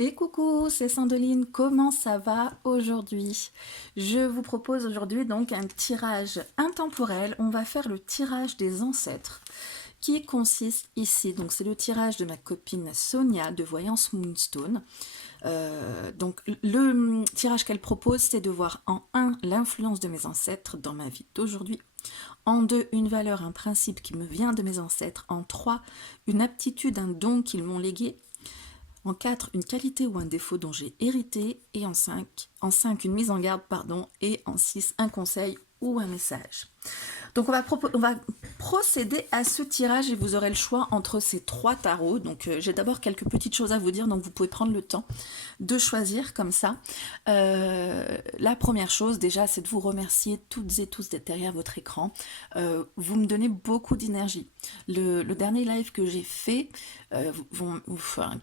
Et coucou, c'est Sandeline, comment ça va aujourd'hui? Je vous propose aujourd'hui donc un tirage intemporel. On va faire le tirage des ancêtres qui consiste ici. Donc c'est le tirage de ma copine Sonia de Voyance Moonstone. Donc le tirage qu'elle propose, c'est de voir en un l'influence de mes ancêtres dans ma vie d'aujourd'hui. En 2, une valeur, un principe qui me vient de mes ancêtres. En 3, une aptitude, un don qu'ils m'ont légué. En 4, une qualité ou un défaut dont j'ai hérité. Et en 5, une mise en garde, pardon. Et en 6, un conseil ou un message. Donc on va procéder à ce tirage et vous aurez le choix entre ces 3 tarots. Donc j'ai d'abord quelques petites choses à vous dire, donc vous pouvez prendre le temps de choisir comme ça. La première chose déjà, c'est de vous remercier toutes et tous d'être derrière votre écran. Vous me donnez beaucoup d'énergie. Le dernier live que j'ai fait,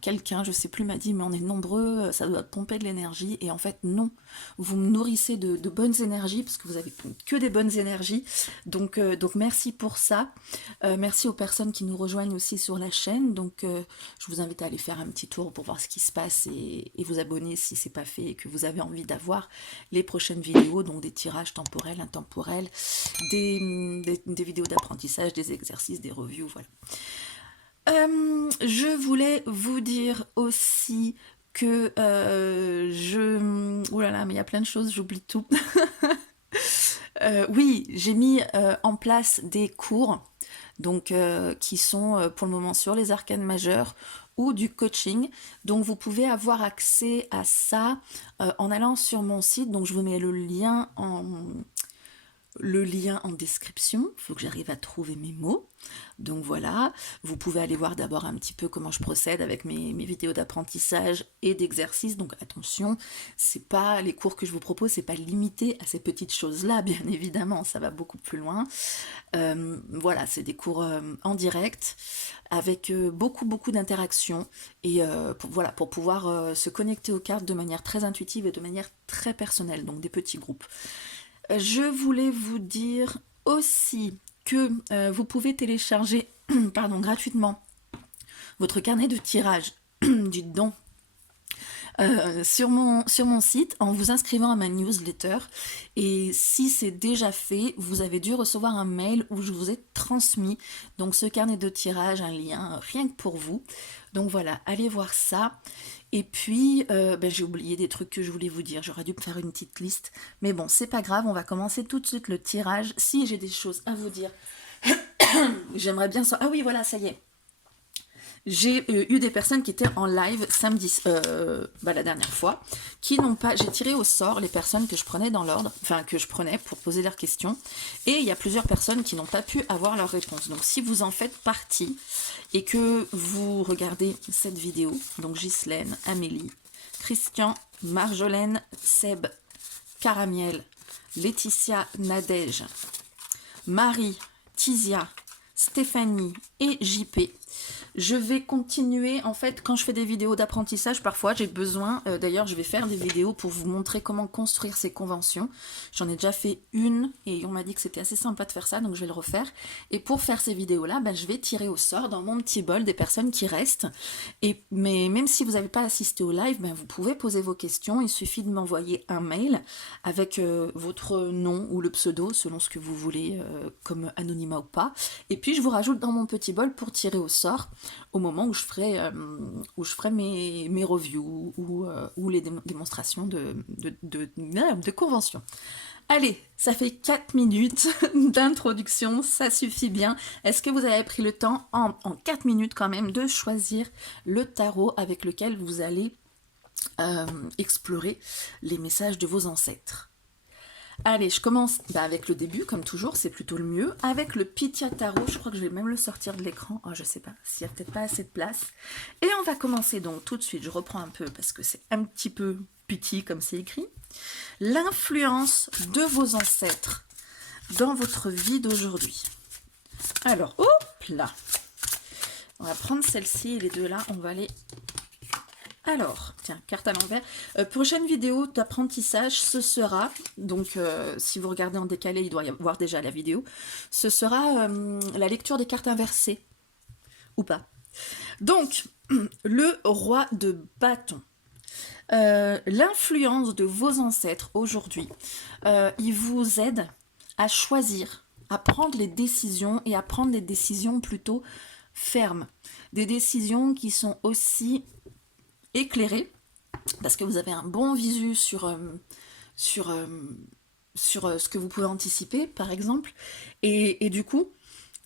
quelqu'un, je sais plus, m'a dit mais on est nombreux, ça doit pomper de l'énergie. Et en fait non, vous me nourrissez de bonnes énergies parce que vous avez que des bonnes énergies. Donc merci pour ça. Merci aux personnes qui nous rejoignent aussi sur la chaîne. Donc je vous invite à aller faire un petit tour pour voir ce qui se passe et vous abonner si c'est pas fait et que vous avez envie d'avoir les prochaines vidéos, donc des tirages temporels, intemporels, des vidéos d'apprentissage, des exercices, des reviews, voilà. Je voulais vous dire aussi que oh là là, mais il y a plein de choses, j'oublie tout. Oui, j'ai mis en place des cours donc qui sont pour le moment sur les arcanes majeures ou du coaching. Donc vous pouvez avoir accès à ça en allant sur mon site. Donc je vous mets le lien en description, il faut que j'arrive à trouver mes mots. Donc voilà, vous pouvez aller voir d'abord un petit peu comment je procède avec mes vidéos d'apprentissage et d'exercice. Donc attention, c'est pas les cours que je vous propose, c'est pas limité à ces petites choses-là, bien évidemment, ça va beaucoup plus loin. Voilà, c'est des cours en direct avec beaucoup d'interactions et pour pouvoir se connecter aux cartes de manière très intuitive et de manière très personnelle, donc des petits groupes. Je voulais vous dire aussi que vous pouvez télécharger gratuitement votre carnet de tirage du don sur mon site en vous inscrivant à ma newsletter. Et si c'est déjà fait, vous avez dû recevoir un mail où je vous ai transmis donc ce carnet de tirage, un lien rien que pour vous. Donc voilà, allez voir ça. Et puis, j'ai oublié des trucs que je voulais vous dire. J'aurais dû me faire une petite liste. Mais bon, c'est pas grave, on va commencer tout de suite le tirage. Si j'ai des choses à vous dire, j'aimerais bien ça. Ah oui, voilà, ça y est. J'ai eu des personnes qui étaient en live samedi, la dernière fois, qui n'ont pas. J'ai tiré au sort les personnes que je prenais dans l'ordre, enfin que je prenais pour poser leurs questions, et il y a plusieurs personnes qui n'ont pas pu avoir leur réponse. Donc si vous en faites partie et que vous regardez cette vidéo, donc Ghislaine, Amélie, Christian, Marjolaine, Seb, Caramiel, Laetitia, Nadège, Marie, Tizia, Stéphanie et JP. Je vais continuer, en fait, quand je fais des vidéos d'apprentissage, parfois j'ai besoin, d'ailleurs je vais faire des vidéos pour vous montrer comment construire ces conventions. J'en ai déjà fait une et on m'a dit que c'était assez sympa de faire ça, donc je vais le refaire. Et pour faire ces vidéos-là, je vais tirer au sort dans mon petit bol des personnes qui restent. Mais même si vous n'avez pas assisté au live, vous pouvez poser vos questions, il suffit de m'envoyer un mail avec votre nom ou le pseudo, selon ce que vous voulez, comme anonymat ou pas. Et puis je vous rajoute dans mon petit bol pour tirer au sort au moment où je ferai mes reviews ou les démonstrations de convention. Allez, ça fait 4 minutes d'introduction, ça suffit bien. Est-ce que vous avez pris le temps, en 4 minutes quand même, de choisir le tarot avec lequel vous allez explorer les messages de vos ancêtres? Allez, je commence avec le début, comme toujours, c'est plutôt le mieux. Avec le Pythia Tarot, je crois que je vais même le sortir de l'écran. Oh, je sais pas, s'il n'y a peut-être pas assez de place. Et on va commencer donc tout de suite, je reprends un peu parce que c'est un petit peu petit comme c'est écrit. L'influence de vos ancêtres dans votre vie d'aujourd'hui. Alors, hop là. On va prendre celle-ci et les deux là, on va les... Alors, tiens, carte à l'envers. Prochaine vidéo d'apprentissage, ce sera, donc si vous regardez en décalé, il doit y avoir déjà la vidéo, ce sera la lecture des cartes inversées, ou pas. Donc, le roi de bâton. L'influence de vos ancêtres aujourd'hui, ils vous aident à choisir, à prendre les décisions et à prendre des décisions plutôt fermes. Des décisions qui sont aussi éclairées, parce que vous avez un bon visu sur, ce que vous pouvez anticiper, par exemple. Et du coup,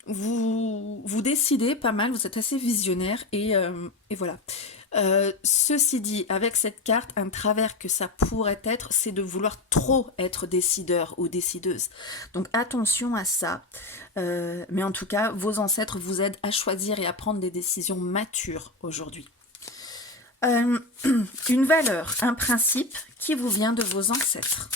vous décidez pas mal, vous êtes assez visionnaire et voilà. Ceci dit, avec cette carte, un travers que ça pourrait être, c'est de vouloir trop être décideur ou décideuse. Donc attention à ça. Mais en tout cas, vos ancêtres vous aident à choisir et à prendre des décisions matures aujourd'hui. Une valeur, un principe qui vous vient de vos ancêtres.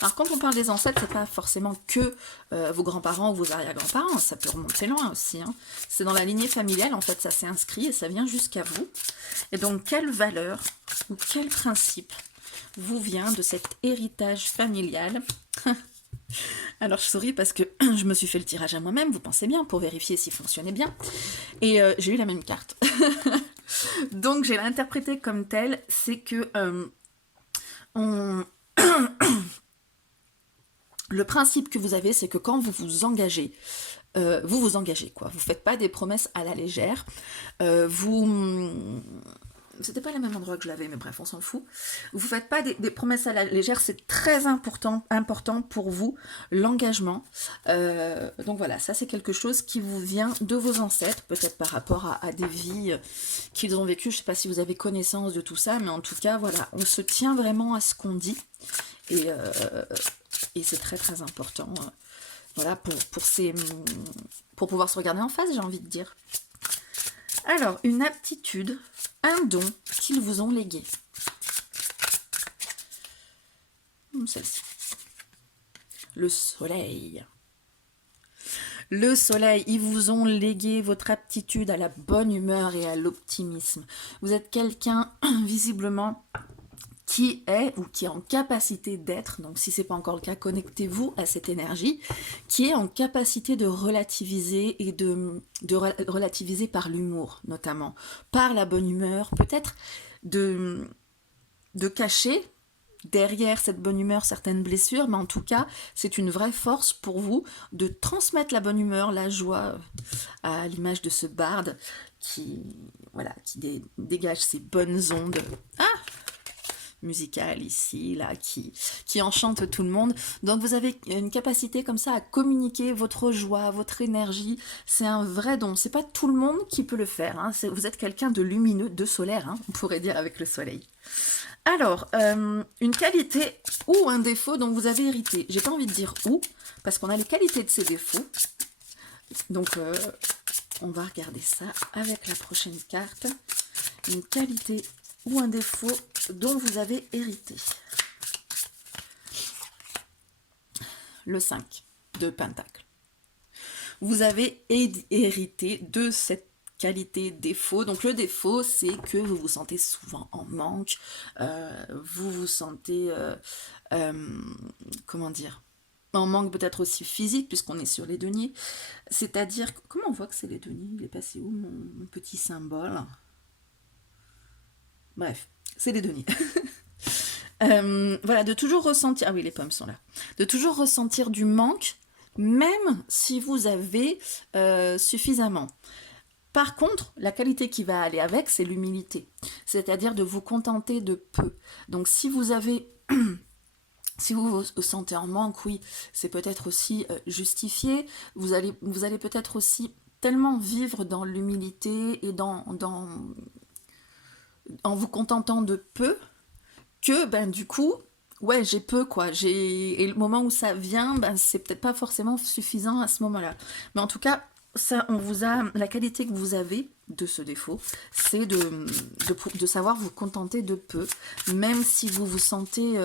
Alors quand on parle des ancêtres, c'est pas forcément que vos grands-parents ou vos arrière-grands-parents, ça peut remonter loin aussi. Hein. C'est dans la lignée familiale, en fait, ça s'est inscrit et ça vient jusqu'à vous. Et donc, quelle valeur ou quel principe vous vient de cet héritage familial? Alors je souris parce que je me suis fait le tirage à moi-même, vous pensez bien, pour vérifier s'il fonctionnait bien. Et j'ai eu la même carte. Donc j'ai interprété comme tel, c'est que le principe que vous avez, c'est que quand vous vous engagez, vous engagez quoi. Vous faites pas des promesses à la légère. C'était pas le même endroit que je l'avais, mais bref, on s'en fout. Vous faites pas des promesses à la légère, c'est très important pour vous, l'engagement. Donc voilà, ça c'est quelque chose qui vous vient de vos ancêtres, peut-être par rapport à des vies qu'ils ont vécues. Je sais pas si vous avez connaissance de tout ça, mais en tout cas, voilà, on se tient vraiment à ce qu'on dit. Et c'est très très important. Voilà, pour pouvoir se regarder en face, j'ai envie de dire. Alors, une aptitude, un don qu'ils vous ont légué. Celle-ci. Le soleil. Le soleil, ils vous ont légué votre aptitude à la bonne humeur et à l'optimisme. Vous êtes quelqu'un, visiblement, qui est ou qui est en capacité d'être, donc si ce n'est pas encore le cas, connectez-vous à cette énergie, qui est en capacité de relativiser et de relativiser par l'humour notamment, par la bonne humeur, peut-être de cacher derrière cette bonne humeur certaines blessures, mais en tout cas c'est une vraie force pour vous de transmettre la bonne humeur, la joie, à l'image de ce barde qui dégage ces bonnes ondes musicale ici, là, qui enchante tout le monde. Donc vous avez une capacité comme ça à communiquer votre joie, votre énergie. C'est un vrai don. C'est pas tout le monde qui peut le faire. Hein. Vous êtes quelqu'un de lumineux, de solaire, hein, on pourrait dire avec le soleil. Alors, une qualité ou un défaut dont vous avez hérité. J'ai pas envie de dire où, parce qu'on a les qualités de ces défauts. Donc, on va regarder ça avec la prochaine carte. Une qualité ou un défaut dont vous avez hérité. Le 5 de Pentacle. Vous avez hérité de cette qualité défaut. Donc le défaut, c'est que vous vous sentez souvent en manque. Vous vous sentez... comment dire, en manque peut-être aussi physique, puisqu'on est sur les deniers. C'est-à-dire... Comment on voit que c'est les deniers? Il est passé où mon petit symbole? Bref, c'est les deniers. Voilà, de toujours ressentir... Ah oui, les pommes sont là. De toujours ressentir du manque, même si vous avez suffisamment. Par contre, la qualité qui va aller avec, c'est l'humilité. C'est-à-dire de vous contenter de peu. Donc si vous avez... Si vous vous sentez en manque, oui, c'est peut-être aussi justifié. Vous allez peut-être aussi tellement vivre dans l'humilité et en vous contentant de peu, que ben du coup, ouais, j'ai peu quoi. Et le moment où ça vient, ben c'est peut-être pas forcément suffisant à ce moment-là. Mais en tout cas, ça, la qualité que vous avez de ce défaut, c'est de savoir vous contenter de peu, même si vous vous sentez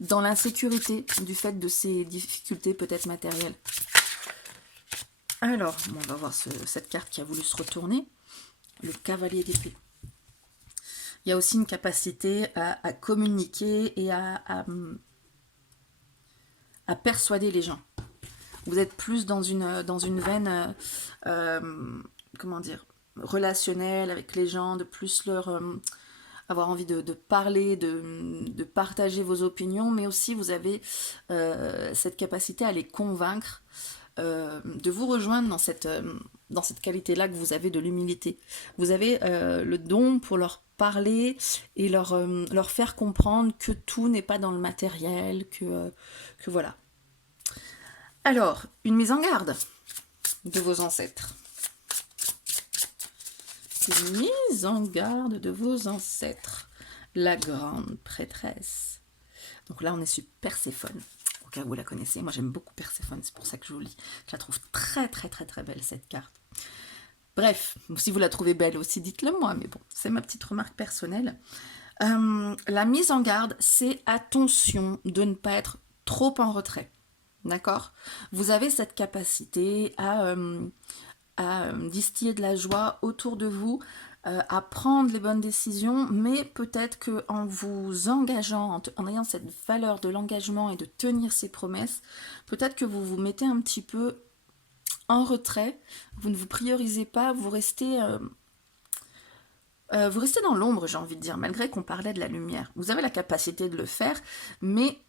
dans l'insécurité du fait de ces difficultés peut-être matérielles. Alors, bon, on va voir cette carte qui a voulu se retourner, le cavalier d'épée. Il y a aussi une capacité à communiquer et à persuader les gens. Vous êtes plus dans une veine, comment dire, relationnel avec les gens, de plus leur avoir envie de parler, de partager vos opinions, mais aussi vous avez cette capacité à les convaincre, de vous rejoindre dans cette qualité-là que vous avez de l'humilité. Vous avez le don pour leur parler et leur faire comprendre que tout n'est pas dans le matériel, que voilà. Alors, une mise en garde de vos ancêtres. Une mise en garde de vos ancêtres. La grande prêtresse. Donc là, on est sur Perséphone. Au cas où vous la connaissez, moi j'aime beaucoup Perséphone, c'est pour ça que je vous lis. Je la trouve très très très très belle cette carte. Bref, si vous la trouvez belle aussi, dites-le moi, mais bon, c'est ma petite remarque personnelle. La mise en garde, c'est attention de ne pas être trop en retrait. D'accord? Vous avez cette capacité à distiller de la joie autour de vous, à prendre les bonnes décisions, mais peut-être qu'en vous engageant, en ayant cette valeur de l'engagement et de tenir ses promesses, peut-être que vous vous mettez un petit peu en retrait, vous ne vous priorisez pas, vous restez dans l'ombre, j'ai envie de dire, malgré qu'on parlait de la lumière. Vous avez la capacité de le faire, mais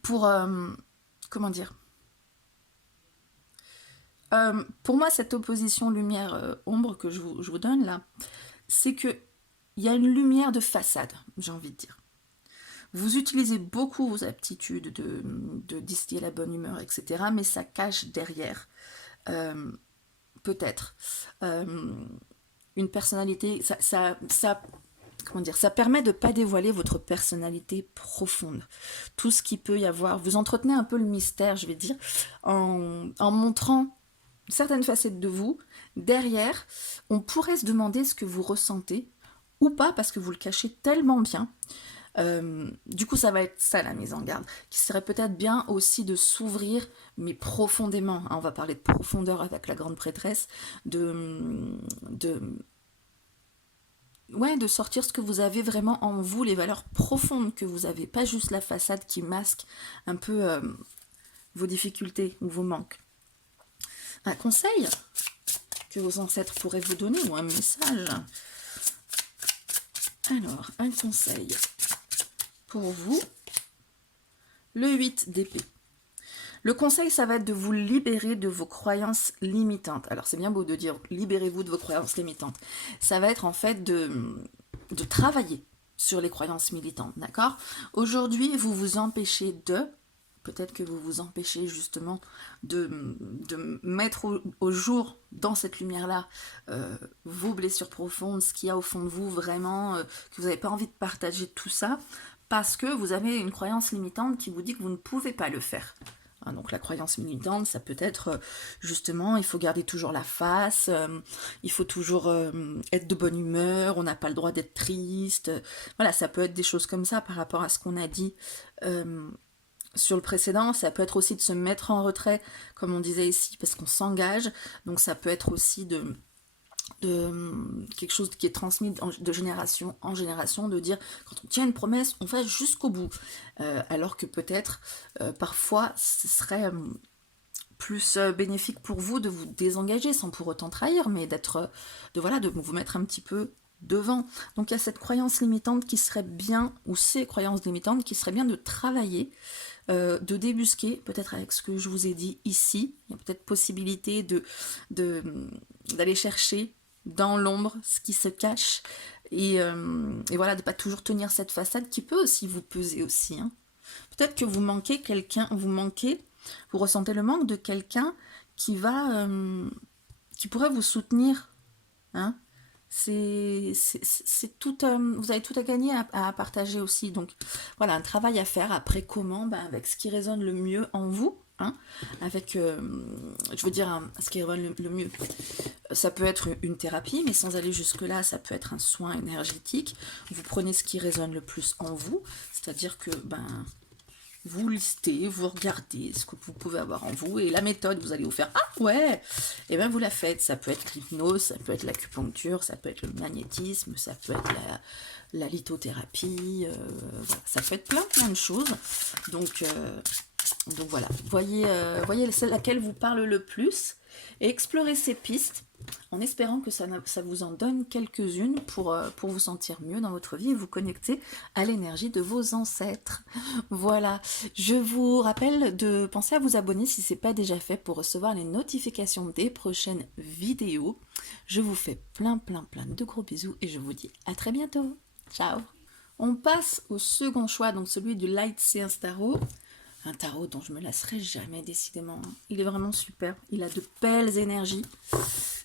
pour, comment dire, pour moi, cette opposition lumière-ombre que je vous donne là, c'est qu'il y a une lumière de façade, j'ai envie de dire. Vous utilisez beaucoup vos aptitudes de distiller la bonne humeur, etc. Mais ça cache derrière, peut-être, une personnalité. Comment dire, ça permet de ne pas dévoiler votre personnalité profonde. Tout ce qu'il peut y avoir. Vous entretenez un peu le mystère, je vais dire, en montrant certaines facettes de vous. Derrière, on pourrait se demander ce que vous ressentez ou pas, parce que vous le cachez tellement bien. Du coup, ça va être ça la mise en garde, qui serait peut-être bien aussi de s'ouvrir, mais profondément, hein, on va parler de profondeur avec la grande prêtresse, de sortir ce que vous avez vraiment en vous, les valeurs profondes que vous avez, pas juste la façade qui masque un peu vos difficultés ou vos manques. Un conseil que vos ancêtres pourraient vous donner, ou un message. Alors, un conseil pour vous, le 8 d'épée. Le conseil, ça va être de vous libérer de vos croyances limitantes. Alors, c'est bien beau de dire « libérez-vous de vos croyances limitantes ». Ça va être en fait de travailler sur les croyances militantes, d'accord? Aujourd'hui, vous vous empêchez peut-être que vous vous empêchez justement de mettre au jour, dans cette lumière-là, vos blessures profondes, ce qu'il y a au fond de vous vraiment, que vous n'avez pas envie de partager tout ça, parce que vous avez une croyance limitante qui vous dit que vous ne pouvez pas le faire. Donc la croyance limitante, ça peut être justement, il faut garder toujours la face, il faut toujours être de bonne humeur, on n'a pas le droit d'être triste. Voilà, ça peut être des choses comme ça par rapport à ce qu'on a dit sur le précédent. Ça peut être aussi de se mettre en retrait, comme on disait ici, parce qu'on s'engage. Donc ça peut être aussi de quelque chose qui est transmis de génération en génération, de dire quand on tient une promesse, on va jusqu'au bout, alors que peut-être parfois ce serait plus bénéfique pour vous de vous désengager sans pour autant trahir, mais de vous mettre un petit peu devant. Donc il y a cette croyance limitante qui serait bien, ou ces croyances limitantes qui serait bien de travailler, de débusquer, peut-être avec ce que je vous ai dit ici. Il y a peut-être possibilité d'aller chercher dans l'ombre ce qui se cache, et voilà, de ne pas toujours tenir cette façade qui peut aussi vous peser aussi, hein. Peut-être que vous manquez quelqu'un, vous ressentez le manque de quelqu'un qui pourrait vous soutenir, hein. C'est tout, vous avez tout à gagner à partager aussi. Donc voilà, un travail à faire. Après, comment? Avec ce qui résonne le mieux en vous, hein, avec, je veux dire, ce qui résonne le mieux. Ça peut être une thérapie, mais sans aller jusque-là, ça peut être un soin énergétique. Vous prenez ce qui résonne le plus en vous, c'est-à-dire que vous listez, vous regardez ce que vous pouvez avoir en vous, et la méthode, vous allez vous faire « Ah ouais !» Et bien vous la faites. Ça peut être l'hypnose, ça peut être l'acupuncture, ça peut être le magnétisme, ça peut être la lithothérapie, voilà. Ça peut être plein de choses. Donc Donc voilà, voyez celle laquelle vous parle le plus et explorez ces pistes en espérant que ça vous en donne quelques-unes pour vous sentir mieux dans votre vie et vous connecter à l'énergie de vos ancêtres. Voilà, je vous rappelle de penser à vous abonner si ce n'est pas déjà fait pour recevoir les notifications des prochaines vidéos. Je vous fais plein de gros bisous et je vous dis à très bientôt. Ciao. On passe au second choix, donc celui du Light Seance Tarot. Un tarot dont je me lasserai jamais, décidément. Il est vraiment super. Il a de belles énergies.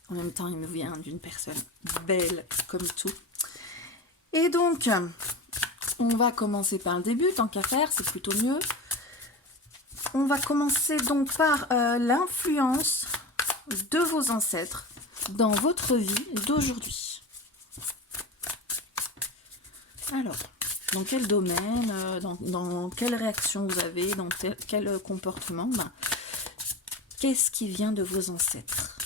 En même temps, il me vient d'une personne belle comme tout. Et donc, on va commencer par le début, tant qu'à faire, c'est plutôt mieux. On va commencer donc par l'influence de vos ancêtres dans votre vie d'aujourd'hui. Alors, dans quel domaine, dans quelle réaction vous avez, dans quel comportement, qu'est-ce qui vient de vos ancêtres?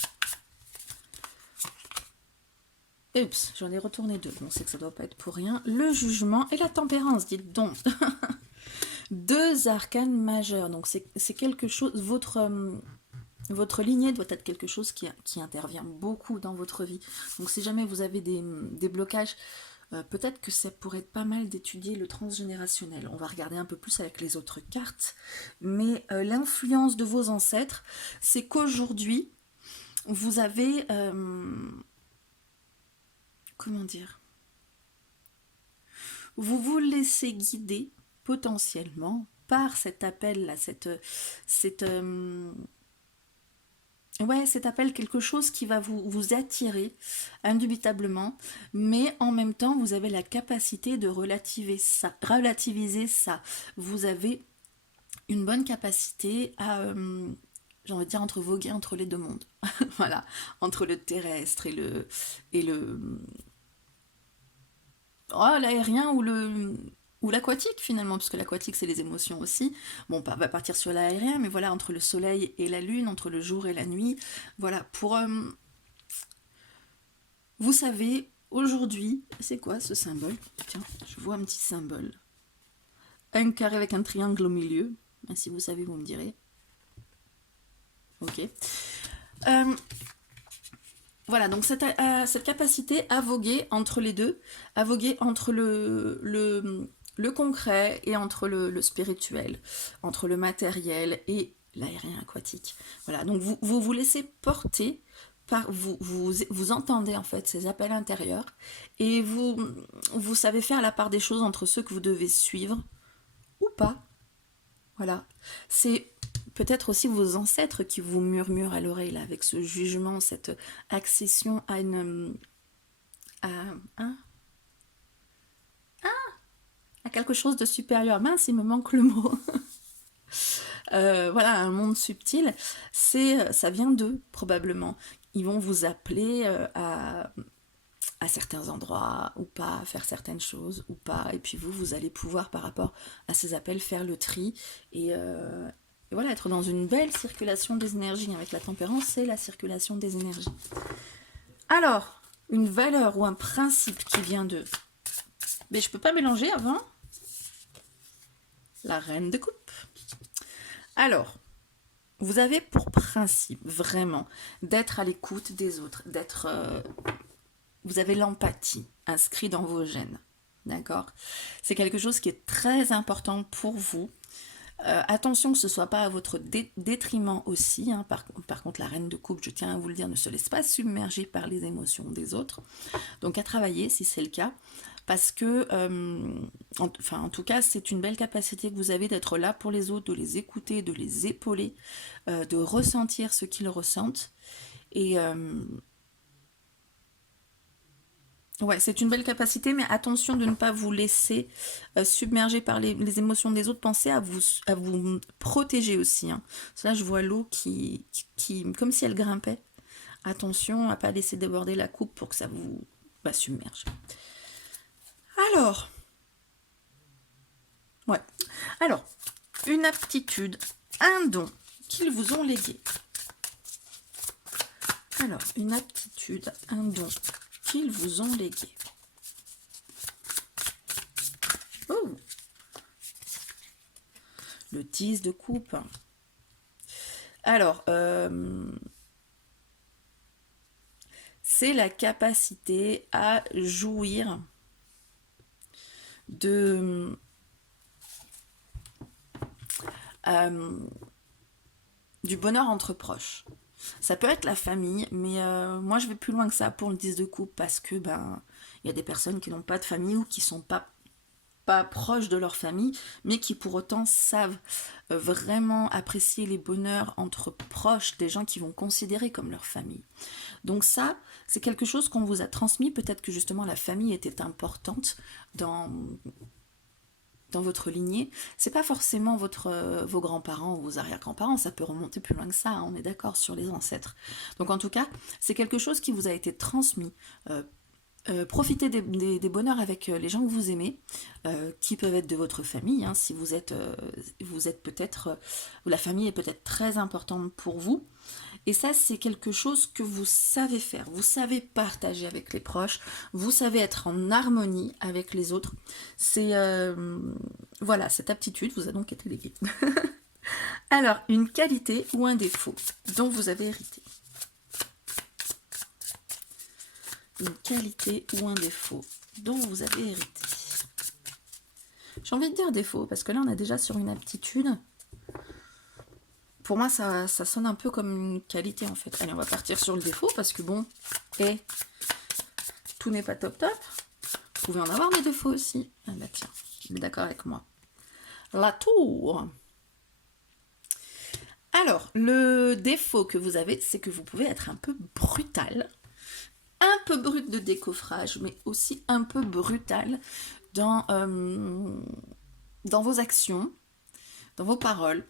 Oups, j'en ai retourné deux, on sait que ça ne doit pas être pour rien. Le jugement et la tempérance, dites donc. Deux arcanes majeurs, donc c'est quelque chose, votre lignée doit être quelque chose qui intervient beaucoup dans votre vie. Donc si jamais vous avez des blocages, peut-être que ça pourrait être pas mal d'étudier le transgénérationnel. On va regarder un peu plus avec les autres cartes. Mais l'influence de vos ancêtres, c'est qu'aujourd'hui, vous avez... comment dire? Vous vous laissez guider potentiellement par cet appel-là, cet appel, quelque chose qui va vous attirer indubitablement, mais en même temps, vous avez la capacité de relativiser ça. Vous avez une bonne capacité à, j'ai envie de dire, voguer entre les deux mondes. Voilà, entre le terrestre et l'aérien ou l'aquatique finalement, parce que l'aquatique c'est les émotions aussi. Bon, on va partir sur l'aérien, mais voilà, entre le soleil et la lune, entre le jour et la nuit. Voilà, pour... vous savez, aujourd'hui, c'est quoi ce symbole? Tiens, je vois un petit symbole. Un carré avec un triangle au milieu. Si vous savez, vous me direz. Ok. Voilà, donc cette capacité à voguer entre les deux, à voguer entre le concret et entre le spirituel, entre le matériel et l'aérien aquatique. Voilà, donc vous laissez porter par vous entendez en fait ces appels intérieurs et vous savez faire la part des choses entre ceux que vous devez suivre ou pas. Voilà, c'est peut-être aussi vos ancêtres qui vous murmurent à l'oreille là, avec ce jugement, cette accession à à quelque chose de supérieur. Mince, il me manque le mot. Voilà, un monde subtil, ça vient d'eux probablement. Ils vont vous appeler à certains endroits ou pas, à faire certaines choses ou pas, et puis vous allez pouvoir par rapport à ces appels faire le tri et voilà, être dans une belle circulation des énergies. Avec la tempérance, c'est la circulation des énergies. Alors, une valeur ou un principe qui vient de... Mais je peux pas mélanger avant. La reine de coupe. Alors, vous avez pour principe, vraiment, d'être à l'écoute des autres, d'être... vous avez l'empathie inscrit dans vos gènes. D'accord? C'est quelque chose qui est très important pour vous. Attention que ce ne soit pas à votre détriment aussi. Hein. Par contre, la reine de coupe, je tiens à vous le dire, ne se laisse pas submerger par les émotions des autres. Donc à travailler si c'est le cas. Parce que, en tout cas, c'est une belle capacité que vous avez d'être là pour les autres, de les écouter, de les épauler, de ressentir ce qu'ils ressentent. Et... ouais, c'est une belle capacité, mais attention de ne pas vous laisser submerger par les émotions des autres. Pensez à vous protéger aussi. Hein. Là, je vois l'eau qui, comme si elle grimpait. Attention à ne pas laisser déborder la coupe pour que ça vous submerge. Alors, ouais. Alors, une aptitude, un don qu'ils vous ont légué. Alors, une aptitude, un don qu'ils vous ont légué. Oh, Le 10 de coupe. Alors, c'est la capacité à jouir de... du bonheur entre proches. Ça peut être la famille, mais moi je vais plus loin que ça pour le 10 de coupe parce que il y a des personnes qui n'ont pas de famille ou qui sont pas proches de leur famille, mais qui pour autant savent vraiment apprécier les bonheurs entre proches, des gens qui vont considérer comme leur famille. Donc ça, c'est quelque chose qu'on vous a transmis, peut-être que justement la famille était importante dans votre lignée. C'est pas forcément vos grands-parents ou vos arrière-grands-parents, ça peut remonter plus loin que ça, hein, on est d'accord sur les ancêtres. Donc en tout cas, c'est quelque chose qui vous a été transmis. Profitez des bonheurs avec les gens que vous aimez, qui peuvent être de votre famille, hein, si vous êtes peut-être, la famille est peut-être très importante pour vous. Et ça, c'est quelque chose que vous savez faire. Vous savez partager avec les proches. Vous savez être en harmonie avec les autres. C'est voilà, cette aptitude vous a donc été léguée. Alors, une qualité ou un défaut dont vous avez hérité. Une qualité ou un défaut dont vous avez hérité. J'ai envie de dire défaut, parce que là, on est déjà sur une aptitude. Pour moi, ça sonne un peu comme une qualité, en fait. Allez, on va partir sur le défaut, parce que bon, tout n'est pas top top. Vous pouvez en avoir des défauts aussi. Ah bah tiens, vous êtes d'accord avec moi. La tour. Alors, le défaut que vous avez, c'est que vous pouvez être un peu brutal. Un peu brut de décoffrage, mais aussi un peu brutal dans vos actions, dans vos paroles.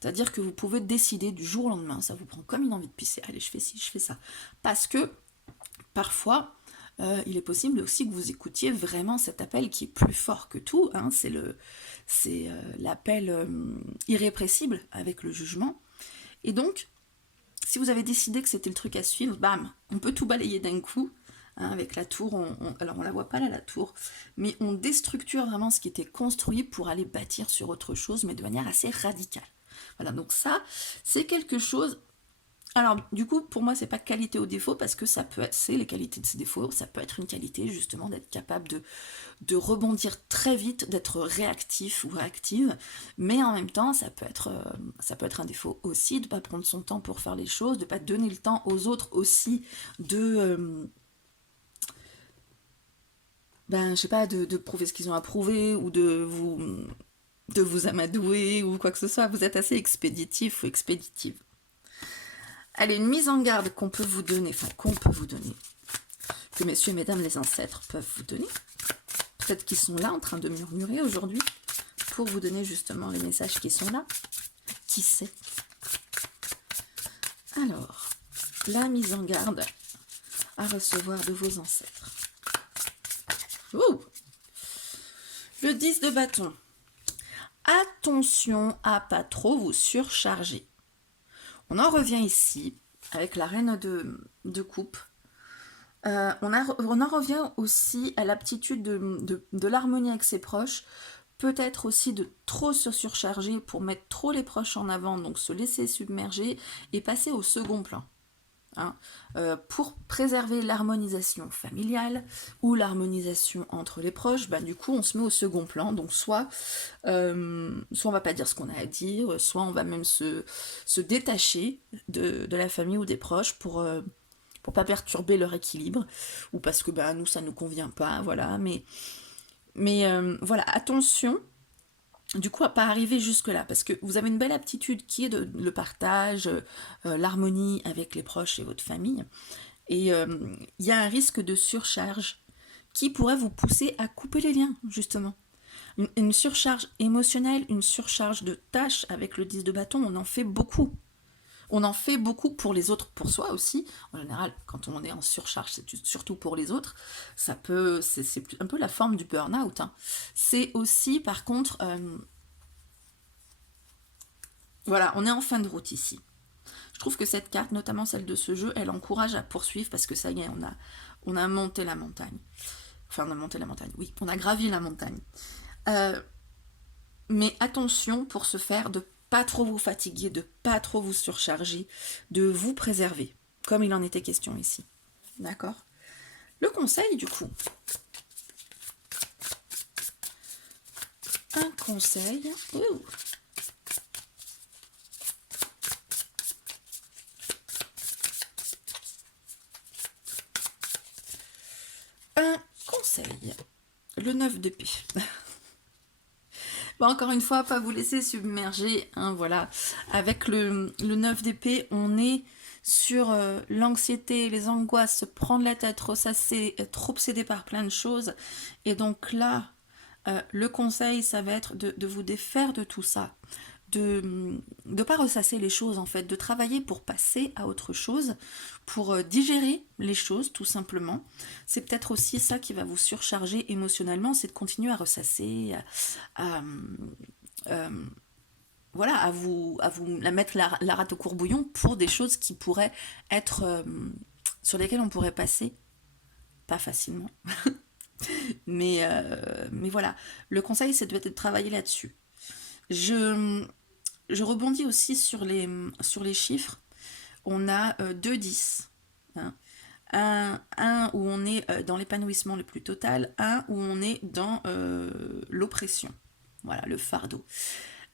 C'est-à-dire que vous pouvez décider du jour au lendemain, ça vous prend comme une envie de pisser, allez je fais ci, je fais ça. Parce que parfois, il est possible aussi que vous écoutiez vraiment cet appel qui est plus fort que tout, hein, c'est l'appel irrépressible avec le jugement. Et donc, si vous avez décidé que c'était le truc à suivre, bam, on peut tout balayer d'un coup. Hein, avec la tour, alors on la voit pas là la tour, mais on déstructure vraiment ce qui était construit pour aller bâtir sur autre chose, mais de manière assez radicale. Voilà, donc ça, c'est quelque chose. Alors, du coup, pour moi, c'est pas qualité ou défaut, parce que ça peut être, c'est les qualités de ces défauts, ça peut être une qualité, justement, d'être capable de rebondir très vite, d'être réactif ou réactive, mais en même temps, ça peut être un défaut aussi, de pas prendre son temps pour faire les choses, de pas donner le temps aux autres aussi je sais pas, de prouver ce qu'ils ont à prouver, ou de vous amadouer, ou quoi que ce soit. Vous êtes assez expéditif ou expéditive. Allez, une mise en garde qu'on peut vous donner, que messieurs et mesdames les ancêtres peuvent vous donner. Peut-être qu'ils sont là en train de murmurer aujourd'hui pour vous donner justement les messages qui sont là. Qui sait? Alors, la mise en garde à recevoir de vos ancêtres. Ouh. Le 10 de bâton. Attention à pas trop vous surcharger. On en revient ici avec la reine de coupe. On en revient aussi à l'aptitude de l'harmonie avec ses proches. Peut-être aussi de trop se surcharger pour mettre trop les proches en avant, donc se laisser submerger et passer au second plan. Hein, pour préserver l'harmonisation familiale ou l'harmonisation entre les proches, du coup on se met au second plan, donc soit on va pas dire ce qu'on a à dire, soit on va même se détacher de la famille ou des proches pour pas perturber leur équilibre, ou parce que nous ça nous convient pas, voilà, mais voilà, attention du coup à pas arriver jusque là, parce que vous avez une belle aptitude qui est le partage, l'harmonie avec les proches et votre famille, et il y a un risque de surcharge qui pourrait vous pousser à couper les liens, justement. Une surcharge émotionnelle, une surcharge de tâches avec le 10 de bâton, on en fait beaucoup. On en fait beaucoup pour les autres, pour soi aussi. En général, quand on est en surcharge, c'est surtout pour les autres. C'est un peu la forme du burn-out. Hein. C'est aussi, par contre, voilà, on est en fin de route ici. Je trouve que cette carte, notamment celle de ce jeu, elle encourage à poursuivre parce que ça y est, on a monté la montagne. Enfin, on a monté la montagne, oui, on a gravi la montagne. Mais attention pour ce faire, de pas trop vous fatiguer, de pas trop vous surcharger, de vous préserver, comme il en était question ici. D'accord? Le conseil, du coup. Un conseil. Ouh. Un conseil. Le 9 d'épée. Bon, encore une fois, pas vous laisser submerger, hein, voilà. Avec le 9 d'épée, on est sur l'anxiété, les angoisses, se prendre la tête, ressasser, être obsédé par plein de choses. Et donc là, le conseil, ça va être de vous défaire de tout ça. De ne pas ressasser les choses en fait, de travailler pour passer à autre chose, pour digérer les choses tout simplement. C'est peut-être aussi ça qui va vous surcharger émotionnellement, c'est de continuer à ressasser, à, voilà, à vous la mettre la rate au courbouillon pour des choses qui pourraient être sur lesquelles on pourrait passer, pas facilement. Mais voilà, le conseil c'est de travailler là-dessus. Je rebondis aussi sur les chiffres. On a 2 10. Hein. Un où on est dans l'épanouissement le plus total, un où on est dans l'oppression. Voilà, le fardeau.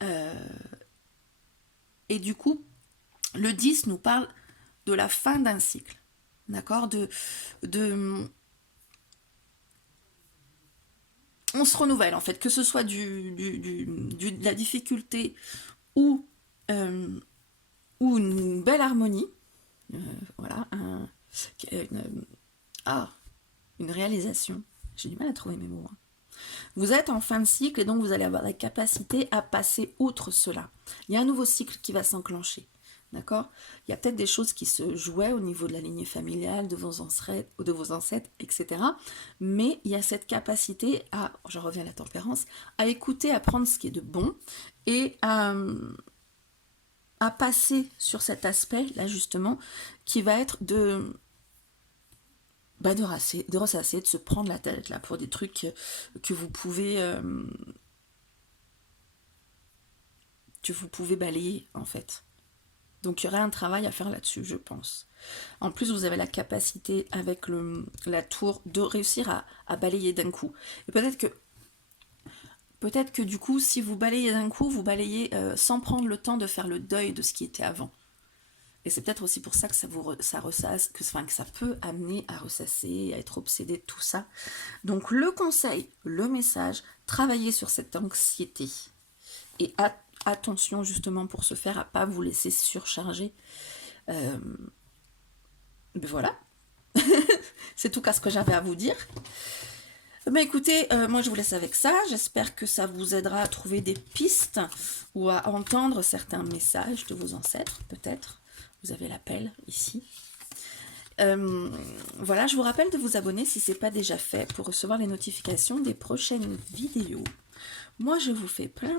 Euh, et du coup, le 10 nous parle de la fin d'un cycle. D'accord, de on se renouvelle en fait, que ce soit de la difficulté ou, euh, ou une belle harmonie, euh, voilà, une, ah, une réalisation. J'ai du mal à trouver mes mots. Hein. Vous êtes en fin de cycle et donc vous allez avoir la capacité à passer outre cela. Il y a un nouveau cycle qui va s'enclencher. D'accord? Il y a peut-être des choses qui se jouaient au niveau de la lignée familiale, de vos ancêtres, etc. Mais il y a cette capacité à, je reviens à la tempérance, à écouter, à prendre ce qui est de bon et à passer sur cet aspect, là justement, qui va être de ressasser, de se prendre la tête là pour des trucs que vous pouvez balayer en fait. Donc il y aurait un travail à faire là-dessus, je pense. En plus, vous avez la capacité avec la tour de réussir à balayer d'un coup. Et peut-être que du coup, si vous balayez d'un coup, vous balayez sans prendre le temps de faire le deuil de ce qui était avant. Et c'est peut-être aussi pour ça que ça ressasse, que ça peut amener à ressasser, à être obsédé de tout ça. Donc le conseil, le message, travaillez sur cette anxiété. Et attention justement pour se faire à pas vous laisser surcharger. Ben voilà, c'est tout cas ce que j'avais à vous dire. Ben écoutez, moi je vous laisse avec ça. J'espère que ça vous aidera à trouver des pistes ou à entendre certains messages de vos ancêtres, peut-être. Vous avez l'appel ici. Voilà, je vous rappelle de vous abonner si ce n'est pas déjà fait pour recevoir les notifications des prochaines vidéos. Moi, je vous fais plein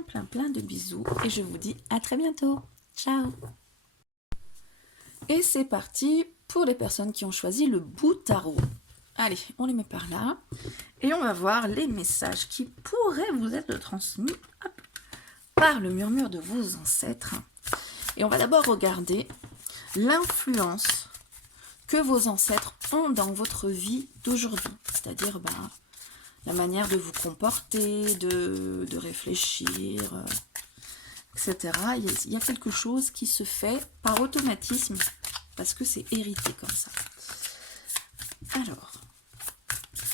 de bisous et je vous dis à très bientôt. Ciao! Et c'est parti pour les personnes qui ont choisi le bout tarot. Allez, on les met par là. Et on va voir les messages qui pourraient vous être transmis par le murmure de vos ancêtres. Et on va d'abord regarder l'influence que vos ancêtres ont dans votre vie d'aujourd'hui. C'est-à-dire la manière de vous comporter, de réfléchir, etc. Il y a quelque chose qui se fait par automatisme, parce que c'est hérité comme ça. Alors,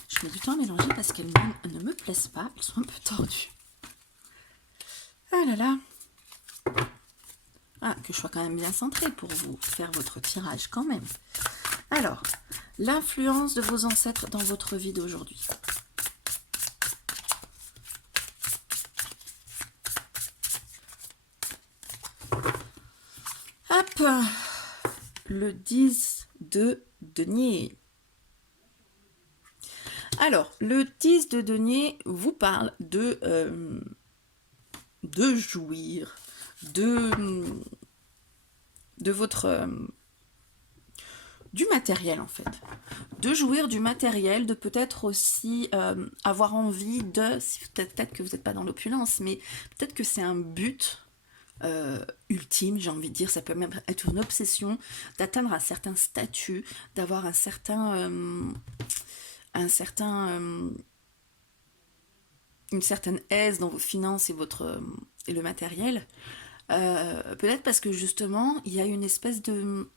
je mets du temps à mélanger parce qu'elles ne me plaisent pas, elles sont un peu tordues. Ah là là. Ah, que je sois quand même bien centrée pour vous faire votre tirage quand même. Alors, l'influence de vos ancêtres dans votre vie d'aujourd'hui. Hop, le 10 de denier. Alors, le 10 de denier vous parle de jouir, de votre du matériel en fait. De jouir du matériel, de peut-être aussi avoir envie de, peut-être que vous n'êtes pas dans l'opulence, mais peut-être que c'est un but ultime, j'ai envie de dire, ça peut même être une obsession d'atteindre un certain statut, d'avoir un certain une certaine aise dans vos finances et le matériel. Peut-être parce que justement, il y a une espèce de...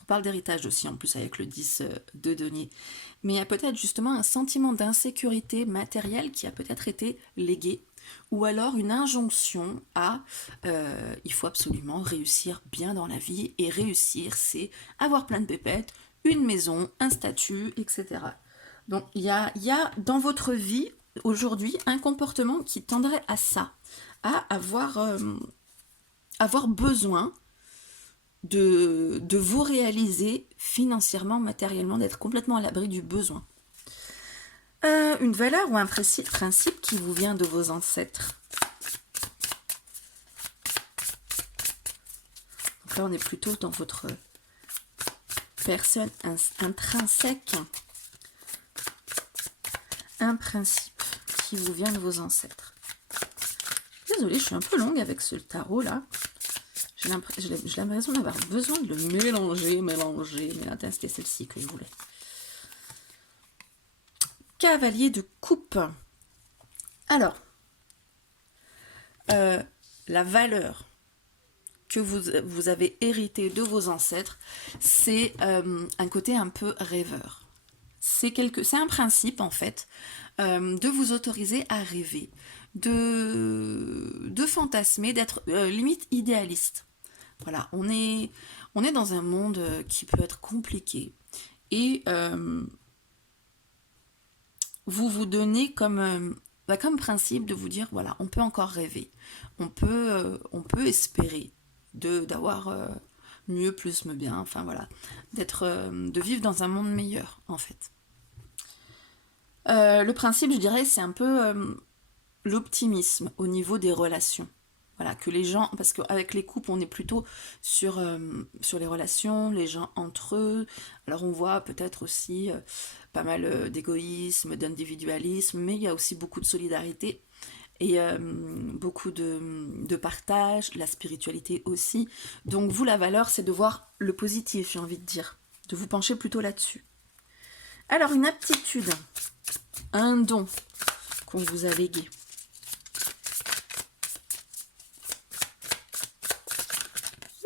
On parle d'héritage aussi en plus avec le 10 de denier. Mais il y a peut-être justement un sentiment d'insécurité matérielle qui a peut-être été légué. Ou alors une injonction à il faut absolument réussir bien dans la vie. Et réussir, c'est avoir plein de pépettes, une maison, un statut, etc. Donc il y a dans votre vie aujourd'hui un comportement qui tendrait à ça, à avoir besoin de vous réaliser financièrement, matériellement, d'être complètement à l'abri du besoin. Une valeur ou un principe qui vous vient de vos ancêtres. Donc là, on est plutôt dans votre personne intrinsèque. Un principe qui vous vient de vos ancêtres. Désolée, je suis un peu longue avec ce tarot là. J'ai l'impression d'avoir besoin de le mélanger, mais là, c'était celle-ci que je voulais. Cavalier de coupe. Alors, la valeur que vous avez héritée de vos ancêtres, c'est un côté un peu rêveur. C'est un principe, en fait, de vous autoriser à rêver, de fantasmer, d'être limite idéaliste. Voilà, on est dans un monde qui peut être compliqué. Et vous donnez comme principe de vous dire, voilà, on peut encore rêver. On peut espérer d'avoir mieux, plus, me bien, enfin voilà. De vivre dans un monde meilleur, en fait. Le principe, je dirais, c'est un peu l'optimisme au niveau des relations. Voilà, que les gens, parce qu'avec les couples, on est plutôt sur les relations, les gens entre eux. Alors on voit peut-être aussi pas mal d'égoïsme, d'individualisme, mais il y a aussi beaucoup de solidarité et beaucoup de partage, la spiritualité aussi. Donc vous, la valeur, c'est de voir le positif, j'ai envie de dire, de vous pencher plutôt là-dessus. Alors une aptitude, un don qu'on vous a légué.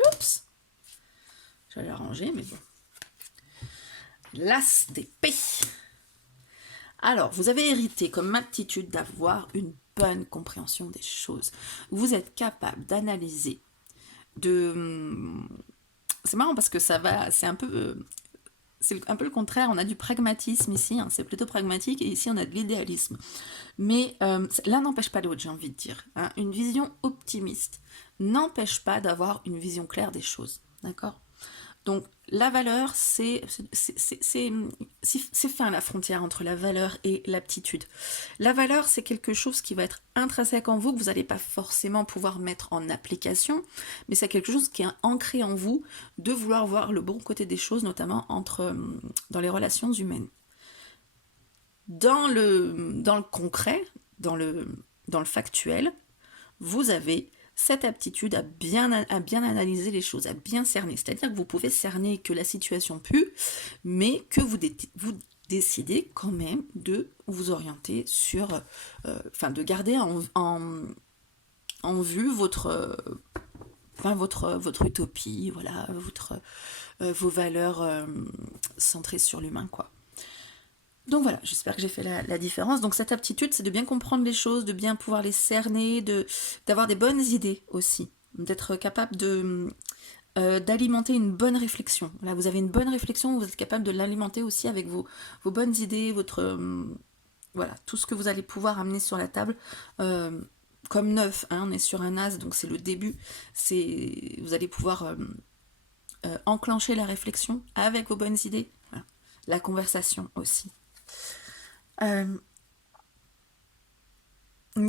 Oups, j'allais arranger, mais bon. L'as d'épée. Alors, vous avez hérité comme aptitude d'avoir une bonne compréhension des choses. Vous êtes capable d'analyser, C'est marrant parce que c'est un peu le contraire. On a du pragmatisme ici, hein, c'est plutôt pragmatique, et ici on a de l'idéalisme. Mais l'un n'empêche pas l'autre, j'ai envie de dire. Hein. Une vision optimiste n'empêche pas d'avoir une vision claire des choses. D'accord ? Donc la valeur, c'est fin la frontière entre la valeur et l'aptitude. La valeur, c'est quelque chose qui va être intrinsèque en vous, que vous n'allez pas forcément pouvoir mettre en application, mais c'est quelque chose qui est ancré en vous, de vouloir voir le bon côté des choses, notamment dans les relations humaines. Dans le concret, dans le factuel, vous avez cette aptitude à bien analyser les choses, à bien cerner. C'est-à-dire que vous pouvez cerner que la situation pue, mais que vous décidez quand même de vous orienter sur... de garder en vue votre utopie, voilà, vos valeurs centrées sur l'humain, quoi. Donc voilà, j'espère que j'ai fait la différence. Donc cette aptitude, c'est de bien comprendre les choses, de bien pouvoir les cerner, d'avoir des bonnes idées aussi, d'être capable d'alimenter une bonne réflexion. Là, vous avez une bonne réflexion, vous êtes capable de l'alimenter aussi avec vos bonnes idées, voilà, tout ce que vous allez pouvoir amener sur la table. Comme neuf, hein, on est sur un as, donc c'est le début. Vous allez pouvoir enclencher la réflexion avec vos bonnes idées. Voilà. La conversation aussi. Une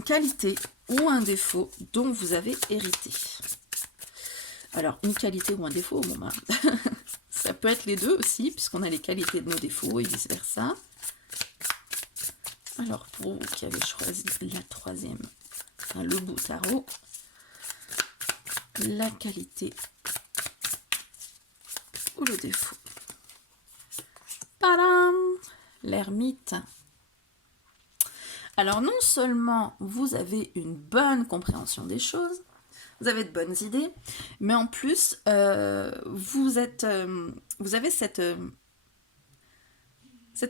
qualité ou un défaut dont vous avez hérité. Alors, une qualité ou un défaut, bon ben, Ça peut être les deux aussi, puisqu'on a les qualités de nos défauts et vice-versa. Alors, pour vous qui avez choisi la troisième, enfin, le beau tarot, la qualité ou le défaut. Tadam! L'ermite. Alors, non seulement vous avez une bonne compréhension des choses, vous avez de bonnes idées, mais en plus, vous avez cette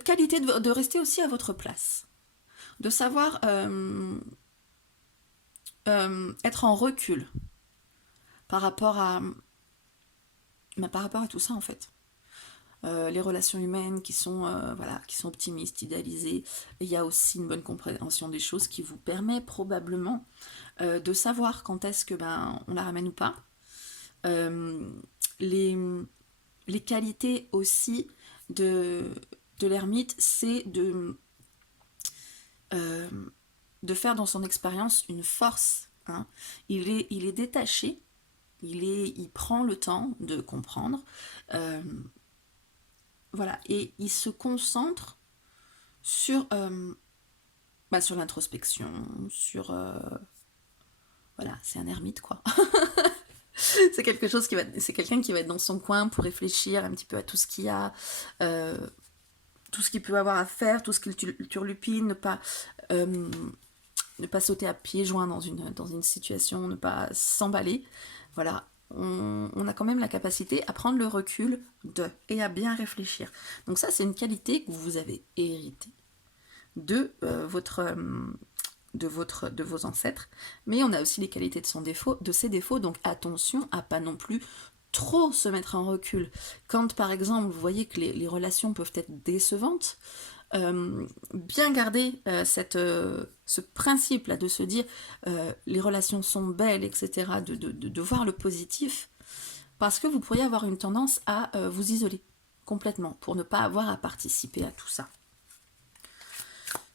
qualité de rester aussi à votre place, de savoir être en recul par rapport à tout ça en fait. Les relations humaines qui sont, qui sont optimistes, idéalisées. Il y a aussi une bonne compréhension des choses qui vous permet probablement de savoir quand est-ce que on la ramène ou pas. Les qualités aussi de l'ermite, c'est de faire dans son expérience une force. Hein. Il est détaché, il prend le temps de comprendre. Voilà, et il se concentre sur, sur l'introspection, sur... voilà, c'est un ermite, quoi. C'est quelqu'un qui va être dans son coin pour réfléchir un petit peu à tout ce qu'il y a, tout ce qu'il peut avoir à faire, tout ce qu'il turlupine, ne pas sauter à pieds joints dans une situation, ne pas s'emballer. Voilà, on a quand même la capacité à prendre le recul et à bien réfléchir. Donc ça, c'est une qualité que vous avez héritée de vos ancêtres, mais on a aussi les qualités de ses défauts, donc attention à pas non plus trop se mettre en recul. Quand par exemple vous voyez que les relations peuvent être décevantes, bien garder ce principe là de se dire les relations sont belles, etc., de voir le positif, parce que vous pourriez avoir une tendance à vous isoler complètement pour ne pas avoir à participer à tout ça.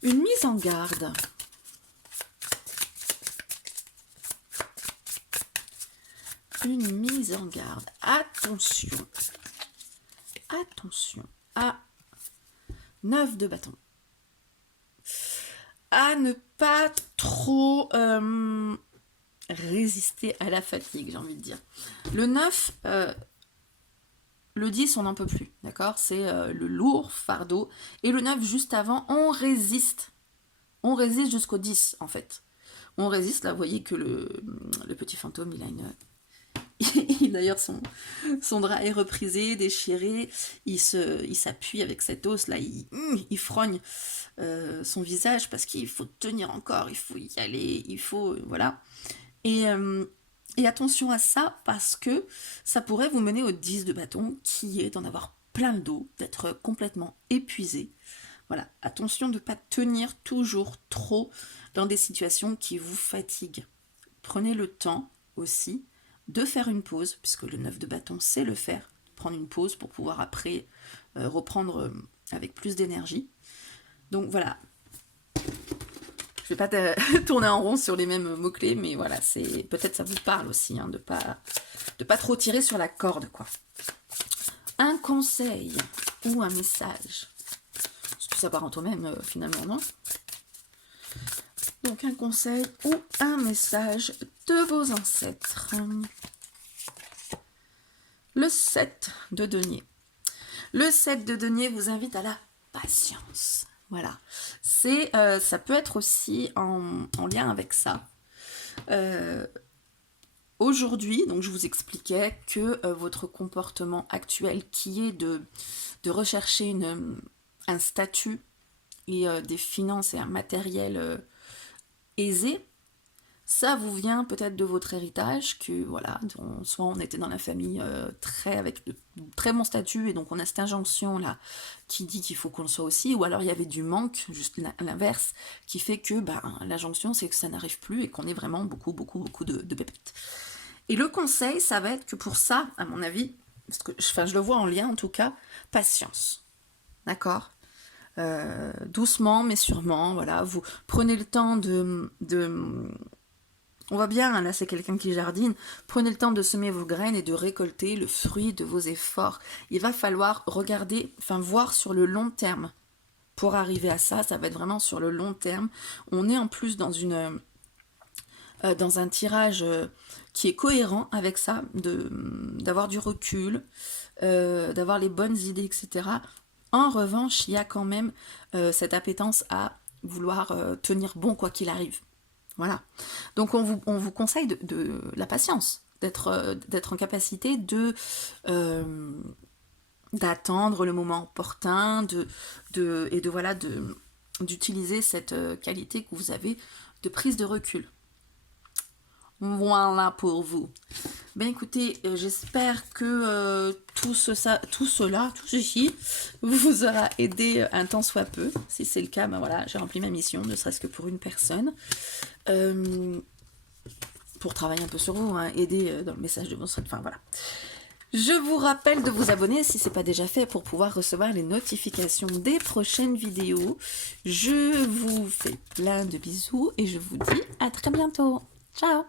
Une mise en garde. Une mise en garde. Attention. Attention à 9 de bâton. À ne pas trop résister à la fatigue, j'ai envie de dire. Le 9, le 10, on n'en peut plus, d'accord? C'est le lourd fardeau. Et le 9, juste avant, on résiste. On résiste jusqu'au 10, en fait. On résiste, là, vous voyez que le petit fantôme, il a une... D'ailleurs, son drap est reprisé, déchiré. Il s'appuie avec cet os là. Il frogne son visage parce qu'il faut tenir encore. Il faut y aller. Il faut voilà. Et attention à ça parce que ça pourrait vous mener au 10 de bâton, qui est d'en avoir plein le dos, d'être complètement épuisé. Voilà. Attention de ne pas tenir toujours trop dans des situations qui vous fatiguent. Prenez le temps aussi de faire une pause, puisque le 9 de bâton sait le faire, prendre une pause pour pouvoir après reprendre avec plus d'énergie. Donc voilà, je vais pas tourner en rond sur les mêmes mots-clés, mais voilà, peut-être ça vous parle aussi, hein, de pas trop tirer sur la corde, quoi. Un conseil ou un message, parce que ça part en toi-même finalement, non? Donc un conseil ou un message de vos ancêtres. Le 7 de denier. Le 7 de denier vous invite à la patience. Voilà. Ça peut être aussi en lien avec ça. Aujourd'hui, donc je vous expliquais que votre comportement actuel, qui est de rechercher un statut et des finances et un matériel aisé, ça vous vient peut-être de votre héritage, que voilà, soit on était dans la famille avec de très bon statut, et donc on a cette injonction là qui dit qu'il faut qu'on le soit aussi, ou alors il y avait du manque, juste l'inverse, qui fait que l'injonction c'est que ça n'arrive plus et qu'on ait vraiment beaucoup de pépettes. Et le conseil, ça va être que pour ça, à mon avis, parce que je le vois en lien en tout cas, patience. D'accord ? Doucement mais sûrement, voilà, vous prenez le temps de On voit bien, hein, là c'est quelqu'un qui jardine. Prenez le temps de semer vos graines et de récolter le fruit de vos efforts. Il va falloir regarder, enfin voir sur le long terme. Pour arriver à ça, ça va être vraiment sur le long terme. On est en plus dans un tirage qui est cohérent avec ça, d'avoir du recul, d'avoir les bonnes idées, etc. En revanche, il y a quand même cette appétence à vouloir tenir bon quoi qu'il arrive. Voilà. Donc on vous conseille de la patience, d'être en capacité d'attendre le moment opportun, d'utiliser cette qualité que vous avez de prise de recul. Voilà pour vous. Ben écoutez, j'espère que tout ceci vous aura aidé un tant soit peu. Si c'est le cas, ben voilà, j'ai rempli ma mission, ne serait-ce que pour une personne. Pour travailler un peu sur vous, hein, aider dans le message de votre... Enfin voilà. Je vous rappelle de vous abonner si ce n'est pas déjà fait pour pouvoir recevoir les notifications des prochaines vidéos. Je vous fais plein de bisous et je vous dis à très bientôt. Ciao!